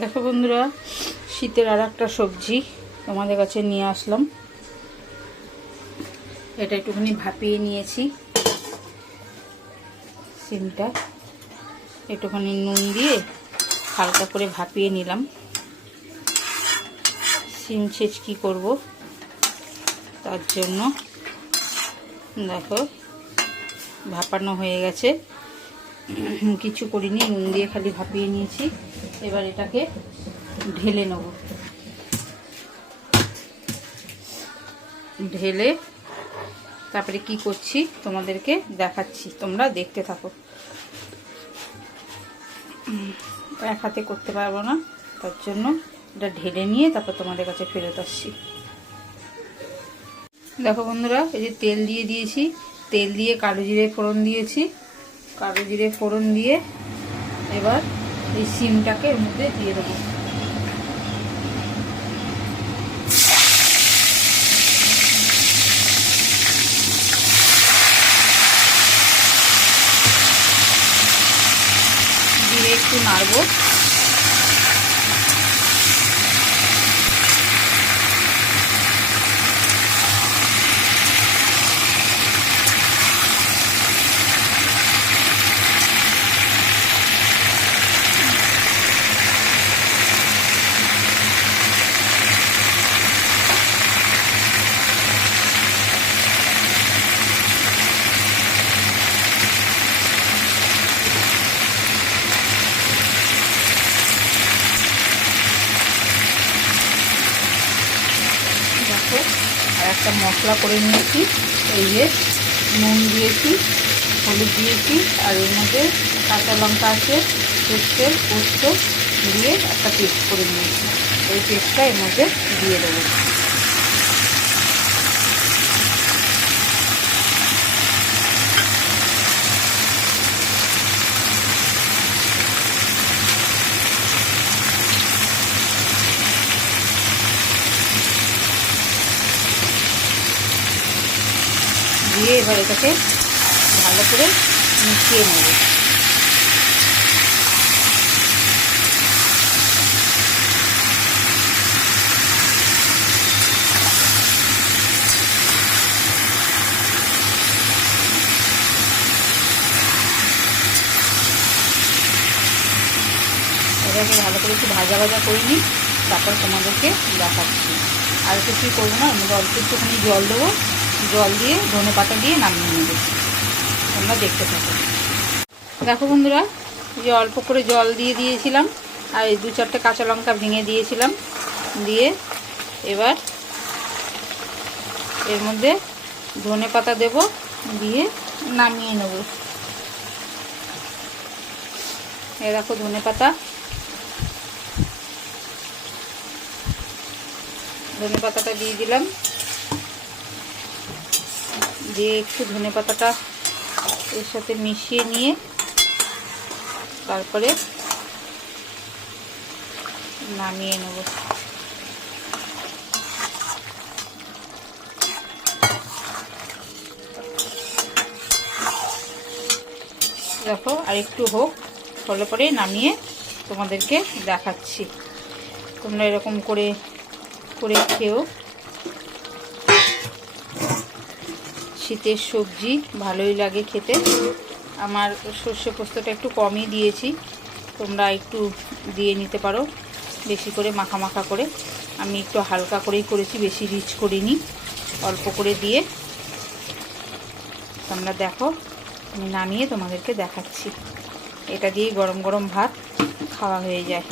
দেখো বন্ধুরা, শীতের আর একটা সবজি তোমাদের কাছে নিয়ে আসলাম। এটা একটুখানি ভাপিয়ে নিয়েছি। সিমটা একটুখানি নুন দিয়ে হালকা করে ভাপিয়ে নিলাম। সিম ছেঁচকি করব, তার জন্য দেখো ভাপানো হয়ে গেছে। কিছু করিনি, নুন দিয়ে খালি ভাপিয়ে নিয়েছি। এবার এটাকে ঢেলে নেব। ঢেলে তারপরে কি করছি তোমাদেরকে দেখাচ্ছি, তোমরা দেখতে থাকো। এক হাতে করতে পারবো না, তার জন্য এটা ঢেলে নিয়ে তারপর তোমাদের কাছে ফেরত আসছি। দেখো বন্ধুরা, এই যে তেল দিয়ে দিয়েছি, তেল দিয়ে কালো জিরে ফোড়ন দিয়েছি। কালো জিরে ফোড়ন দিয়ে এবার এই সিমটাকে এর মধ্যে দিয়ে দেবো। দিয়ে একটু নাড়বো। আর একটা মশলা করে নিয়েছি, এই যে নুন দিয়েছি, হলুদ দিয়েছি, আর এর মধ্যে কাঁচা লঙ্কা আছে, সর্ষে পোস্ত দিয়ে একটা পেস্ট করে নিয়েছি। এই পেস্টটা এর মধ্যে দিয়ে দেবো। দিয়ে এবার এটাকে ভালো করে মিশিয়ে নেব। এটাকে ভালো করে একটু ভাজা ভাজা করে নিই, তারপর তোমাদেরকে দেখাচ্ছি। আর কিছুই করবো না, আমি অল্প একটুখানি জল দেবো, জল দিয়ে ধনে পাতা দিয়ে নামিয়ে নেব। তোমরা দেখতে থাকো। দেখো বন্ধুরা, যে অল্প করে জল দিয়ে দিয়েছিলাম, আর এই 2-4টে কাঁচা লঙ্কা ভেঙে দিয়েছিলাম। দিয়ে এবার এর মধ্যে ধনে পাতা দেব, দিয়ে নামিয়ে নেব। এই দেখো ধনে পাতা, ধনে পাতাটা দিয়ে দিলাম। দিয়ে একটু ধনে পাতাটা এর সাথে মিশিয়ে নিয়ে তারপরে নামিয়ে নেব। দেখো আর একটু হোক, হলে পরে নামিয়ে তোমাদেরকে দেখাচ্ছি। তোমরা এরকম করে করে খেও। শীতের সবজি ভালোই লাগে খেতে। আমার সর্ষে পোস্তটা একটু কমই দিয়েছি, তোমরা একটু দিয়ে নিতে পারো, বেশি করে মাখা মাখা করে। আমি একটু হালকা করেই করেছি, বেশি রিচ করিনি, অল্প করে দিয়ে। তোমরা দেখো, আমি নামিয়ে তোমাদেরকে দেখাচ্ছি। এটা দিয়ে গরম গরম ভাত খাওয়া হয়ে যায়।